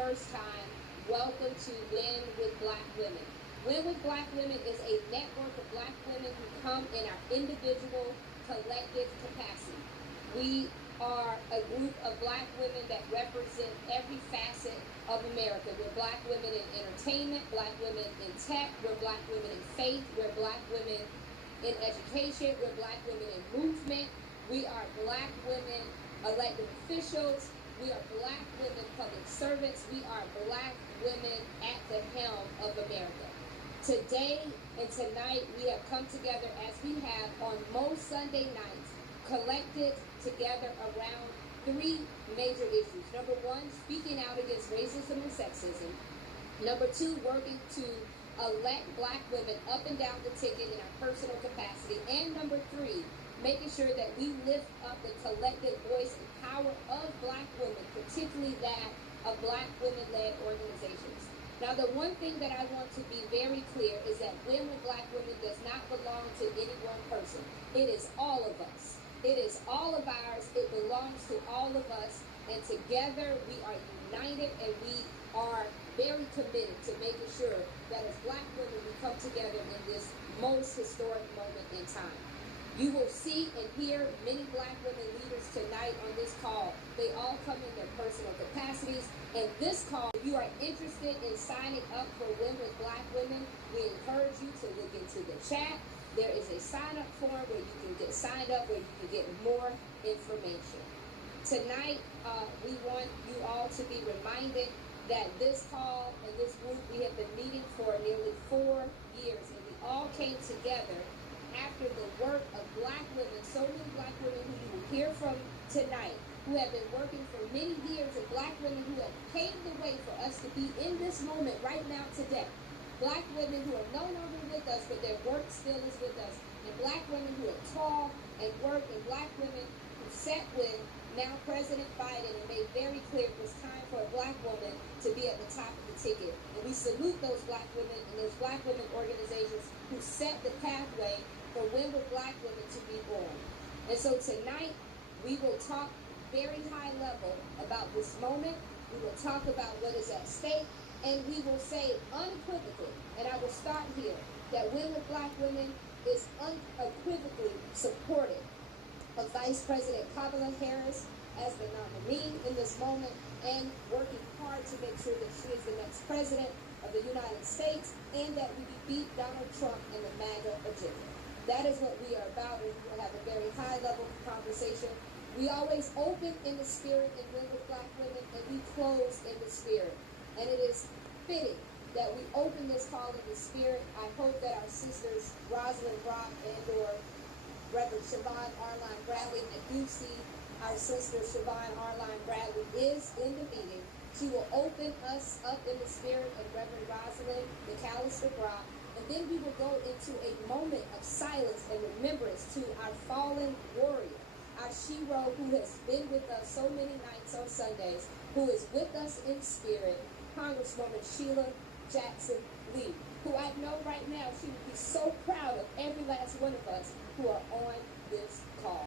first time, welcome to Win with Black Women. Win with Black Women is a network of Black women who come in our individual, collective capacity. We are a group of Black women that represent every facet of America. We're Black women in entertainment, Black women in tech, we're Black women in faith, we're Black women in education, we're Black women in movement, we are Black women elected officials, we are Black women public servants, we are Black women at the helm of America. Today and tonight we have come together as we have on most Sunday nights, collected together around three major issues. Number one, speaking out against racism and sexism. Number two, working to elect Black women up and down the ticket in our personal capacity. And number three, making sure that we lift up the collective voice and power of Black women, particularly that of Black women-led organizations. Now, the one thing that I want to be very clear is that Win with Black Women does not belong to any one person. It is all of us. It is all of ours. It belongs to all of us. And together we are united and we are very committed to making sure that as Black women we come together in this most historic moment in time. You will see and hear many Black women leaders tonight on this call. They all come in their personal capacities. And this call, if you are interested in signing up for Win with Black Women, we encourage you to look into the chat. There is a sign-up form where you can get signed up, where you can get more information. Tonight, we want you all to be reminded that this call and this group, we have been meeting for nearly 4 years, and we all came together after the work of Black women, so many Black women who you will hear from tonight, who have been working for many years, and Black women who have paved the way for us to be in this moment right now today. Black women who are no longer with us, but their work still is with us. And Black women who have taught and worked, and Black women who sat with now President Biden and made very clear it was time for a Black woman to be at the top of the ticket. And we salute those Black women and those Black women organizations who set the pathway for Win with Black Women to be born. And so tonight, we will talk very high level about this moment. We will talk about what is at stake. And we will say unequivocally, and I will start here, that Win with Black Women is unequivocally supportive of Vice President Kamala Harris as the nominee in this moment, and working hard to make sure that she is the next president of the United States, and that we beat Donald Trump and the MAGA agenda. That is what we are about, and we will have a very high level of conversation. We always open in the spirit and Win with Black Women, and we close in the spirit. And it is fitting that we open this call in the spirit. I hope that our sisters Rosalind Brock and or Reverend Siobhan Arline Bradley, I do see our sister Siobhan Arline Bradley is in the meeting. She will open us up in the spirit of Reverend Rosalind McAllister Brock. And then we will go into a moment of silence and remembrance to our fallen warrior, our Shiro, who has been with us so many nights on Sundays, who is with us in spirit, Congresswoman Sheila Jackson Lee, who I know right now she would be so proud of every last one of us who are on this call.